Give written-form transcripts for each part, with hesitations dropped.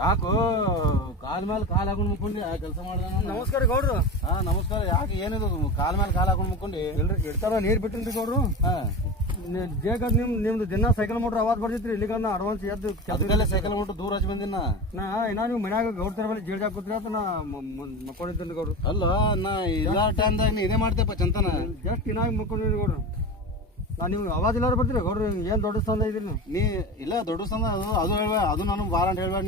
ಯಾಕೋ ಕಾಲ್ ಮೇಲೆ ಕಾಲ್ ಹಾಕೊಂಡ್ ಮುಕ್ಕೊಂಡಿ ಆ ಕೆಲಸ ಮಾಡ್ದ ನಮಸ್ಕಾರ ಗೌಡ್ರು. ಹಾ ನಮಸ್ಕಾರ. ಯಾಕೆ ಏನಿದು ಕಾಲ್ ಮೇಲೆ ಕಾಲ್ ಹಾಕೊಂಡ್ ಮುಕ್ಕೊಂಡಿ? ಇಲ್ರಿ ಇಡ್ತಾರ ನೀರ್ ಬಿಟ್ಟಿನ್ರಿ ಗೌಡ್ರು. ಹಾ ಜೇಗ ನಿಮ್ದು ದಿನ ಸೈಕಲ್ ಮೋಟ್ರ್ ಅವಾಜ್ ಬರ್ತಿತ್ರಿ ಇಲ್ಲಿಗ ಅಡ್ವಾನ್ಸ್ ಎದ್ದು ಅದಕ್ಕೆಲ್ಲ ಸೈಕಲ್ ಮುಟ್ಟು ದೂರ ಹಚ್ಚಿ ಬಂದಿನ ನಾ ನೀವು ಮನ್ಯಾಗ ಗೌಡ್ತರ ಬಳಿ ಜೀಳ್ಜ ಹಾಕುತ್ರಿ ಅಂತ ನಾ ಮಕ್ಕೊಂಡಿದ್ದೀನಿ ಗೌಡ್ರು. ಅಲ್ಲ ನಾ ಇಲ್ಲ ಟೈಮ್ದಾಗ ನೀ ಇದೇ ಮಾಡ್ತೇಪ ಚಂತನ ಜಸ್ಟ್ ಇನ್ನಾಗಿ ಮುಕ್ಕೊಂಡಿದ್ದೀನಿ ಗೌಡ್ರು. ನಾ ನಿಮ್ಗೆ ಅವಾಜ್ ಇಲ್ಲಾರ ಬರ್ತೀರಿ ಗೌಡ್ರು. ಏನ್ ದೊಡ್ಡ ಸ್ಥಾನ ಇದ್ರಿ ನೀವು? ನೀ ಇಲ್ಲ ದೊಡ್ಡ ಸಂದ ಅದು ಹೇಳ್ಬೇಡ, ಅದು ನನಗೆ ಬಾರ ಅಂತ ಹೇಳ್ಬೇಡ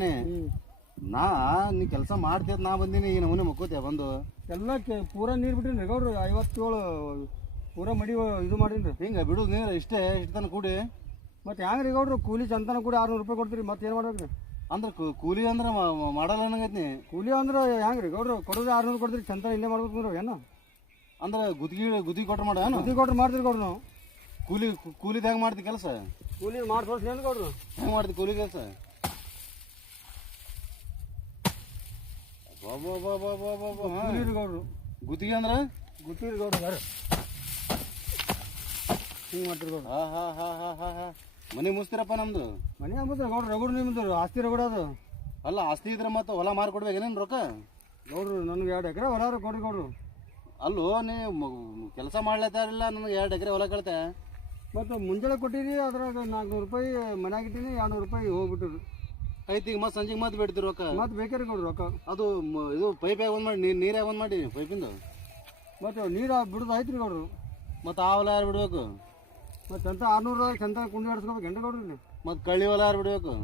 ನೀ ಕೆಲಸ ಮಾಡ್ತೇದ್ ನಾ ಬಂದೀನಿ. ಈಗ ನಮ್ಮನೆ ಮಕ್ಕೋತೆ ಬಂದು ಎಲ್ಲ ಪೂರಾ ನೀರ್ ಬಿಟ್ಟಿನ್ರಿ ಗೌಡ್ರು. 57 ಪೂರಾ ಮಡಿ ಇದು ಮಾಡೀನಿ. ಹಿಂಗ ಬಿಡು ನೀರು ಇಷ್ಟೇ ತನ ಕೂಡಿ. ಮತ್ತೆ ಹೆಂಗ್ರಿ ಗೌಡ್ರು ಕೂಲಿ ಚಂತನ ಕೂಡಿ 600 ರೂಪಾಯಿ ಕೊಡ್ತೀರಿ. ಮತ್ತೆ ಏನ್ ಮಾಡ್ಬೇಕ್ರಿ? ಅಂದ್ರೆ ಕೂಲಿ ಅಂದ್ರೆ ಮಾಡಲ್ಲ ಅನ್ನಂಗೈತಿ. ಕೂಲಿ ಅಂದ್ರೆ ಹೆಂಗ್ರಿ ಗೌಡ್ರು? ಕೊಡೋದು 600 ಕೊಡ್ತೀರಿ, ಚಂತನ ಇಲ್ಲೇ ಮಾಡ್ಬೇಕು ಏನ? ಅಂದ್ರೆ ಗುದ್ಗಿ ಕೊಟ್ರ ಮಾಡ ಗುದ್ದಿ ಕೊಟ್ರೆ ಮಾಡ್ತೀರಿ ಗೌಡ್ರು. ನಾವು ಕೂಲಿದ ಹೆಂಗ್ ಮಾಡ್ತಿ ಕೆಲಸ? ಕೂಲಿ ಮಾಡ್ಸೋಸ್ ಗೌಡ್ರು. ಹೆಂಗ್ ಮಾಡ್ತಿ ಕೂಲಿ ಕೆಲಸ? ಗೌಡ್ರು ಗುತ್ತಿಗೆ ಅಂದ್ರ ಗುತ್ತಿಗೆ ಗೌಡ್ರು ಯಾರು ಹಿಂಗ್ ಮಾಡ್ತೀರಿ ಗೌಡ್ರು. ಮನೆ ಮುಸ್ತಿರಪ್ಪ ನಮ್ದು. ಮನೆ ಅಂಬುದ್ರ ಗೌಡ್ರು ರಗುಡು ನಿಮ್ದು ಆಸ್ತಿ ರಗುಡ ಅದು. ಅಲ್ಲ ಆಸ್ತಿ ಇದ್ರೆ ಮತ್ತೆ ಹೊಲ ಮಾರಿ ಕೊಡ್ಬೇಕೇನೇನು ರೊಕ್ಕ? ಗೌಡ್ರು ನನಗೆ 2 ಎಕರೆ ಹೊಲ ಕೊಡ್ರಿ ಗೌಡ್ರು. ಅಲ್ಲೋ ನೀ ಕೆಲಸ ಮಾಡ್ಲತ್ತಾರಿಲ್ಲ, ನನಗೆ 2 ಎಕರೆ ಹೊಲ ಕೇಳ್ತೆ. ಮತ್ತು ಮುಂಜಾನೆ ಕೊಟ್ಟಿರಿ, ಅದ್ರಾಗ 400 ರೂಪಾಯಿ ಮನ್ಯಾಗ ಇಟ್ಟಿನಿ, 200 ರೂಪಾಯಿ ಹೋಗ್ಬಿಟ್ಟಿರಿ. ಐತಿ ಈಗ ಮತ್ತೆ ಸಂಜೆಗೆ ಮತ್ತೆ ಬಿಡ್ತೀರಿ ರೊಕ್ಕ? ಮತ್ತೆ ಬೇಕ್ರಿ ಗೌಡ್ರು ರೊಕ್ಕ. ಅದು ಇದು ಪೈಪ್ಯಾಗ ಒಂದು ಮಾಡಿ ನೀರಾಗ ಒಂದು ಮಾಡಿ ಪೈಪಿಂದು ಮತ್ತು ನೀರು ಬಿಡೋದು ಆಯ್ತು ರೀ ಗೌಡ್ರು. ಮತ್ತು ಆ ಹೊಲ ಯಾರು ಬಿಡ್ಬೇಕು? ಮತ್ತು ಅಂತ 600 ಚಂತ ಕುಂಡಿ ಆಡಿಸ್ಕೋಬೇಕು ಎಂಟು ಗೌಡ್ರಿ ನೀವು. ಮತ್ತು ಕಳ್ಳಿ ಹೊಲ ಯಾರು ಬಿಡ್ಬೇಕು?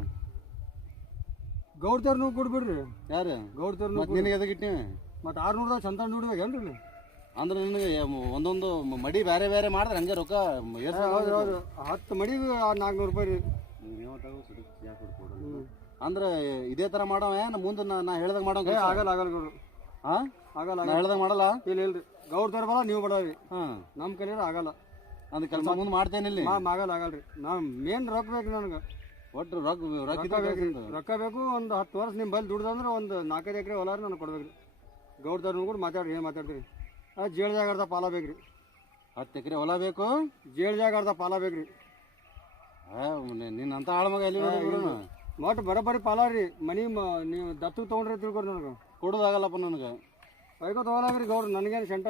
ಗೌಡ್ತವ್ರು ನೀವು ಕೊಡ್ಬಿಡ್ರಿ. ಯಾರು ಗೌಡ್ತವ್ರು? ಮತ್ತೆ ನಿನಗೆ ಎದಕ್ಕೆ ಇಟ್ಟಿವಿ? ಮತ್ತು 600 ಚಂತ ದುಡ್ಬೇಕು ಏನ್ರಿ ನೀವು? ಅಂದ್ರೆ ನಿನಗೆ ಒಂದೊಂದು ಮಡಿ ಬೇರೆ ಬೇರೆ ಮಾಡಿದ್ರೆ ಹಂಗೆ ರೊಕ್ಕ ಹೌದು ಹೌದು. 10 ಮಡಿ 400 ರೂಪಾಯಿ ರೀ. ಅಂದ್ರೆ ಇದೇ ತರ ಮಾಡವ ಮುಂದೆ ನಾ ಹೇಳ್ದಾಗ ಮಾಡೋ? ಆಗಲ್ಲ ಆಗಲ್ಲ ಗೌಡ್ರು. ಹಾಂ ಆಗಲ್ಲ ನಾ ಹೇಳ್ದಾಗ ಮಾಡಲ್ಲ. ಇಲ್ಲ ಇಲ್ರಿ ಗೌಡ್ತವ್ರು ಬಲ್ಲ ನೀವು ಬಡವ್ರಿ. ಹಾಂ ನಮ್ಮ ಕೈಲಿ ಆಗಲ್ಲ. ಅಂದ್ರೆ ಕೆಲಸ ಮುಂದೆ ಮಾಡ್ತೇನೆ ಇಲ್ಲಿ. ಆಗಲ್ಲ ಆಗಲ್ರಿ. ನಾವು ಮೇನ್ ರೊಕ್ಕ ಬೇಕು ನನಗೆ. ಒಟ್ಟು ರೊಕ್ಕ ಬೇಕ್ರಿ. ರೊಕ್ಕ ಬೇಕು. ಒಂದು 10 ವರ್ಷ ನಿಮ್ಮ ಬಲ್ಲಿ ದುಡ್ದಂದ್ರೆ ಒಂದು 4-5 ಎಕರೆ ಹೊಲ ನನಗೆ ಕೊಡ್ಬೇಕ್ರಿ. ಗೌಡ್ತವ್ರನ್ನ ಕೂಡ ಮಾತಾಡ್ರಿ. ಏನು ಮಾತಾಡ್ತೀರಿ? ಜೇಳ್ದಾಗ ಅರ್ಧ ಪಾಲ ಬೇಕ್ರಿ. 10 ಎಕರೆ ಹೊಲ ಬೇಕು, ಜೇಳ್ದಾಗ ಅರ್ಧ ಪಾಲ ಬೇಕ್ರಿ. ನಿನ್ನಂತ ಆಳ ಮಗ ಎಲ್ಲಿ ಒಟ್ಟು ಬರೋಬ್ಬರಿ ಪಾಲ ರೀ. ಮನಿ ನೀವು ದತ್ತು ತೊಗೊಂಡ್ರೆ ತಿಳ್ಕೊರಿ. ನನಗೆ ಕೊಡೋದಾಗಲ್ಲಪ್ಪ ನನಗೆ. ಬೈಕೋ ತೊಗೊಳಗ್ರಿ ಗೌಡ್ರು. ನನಗೇನು ಶಂಟ.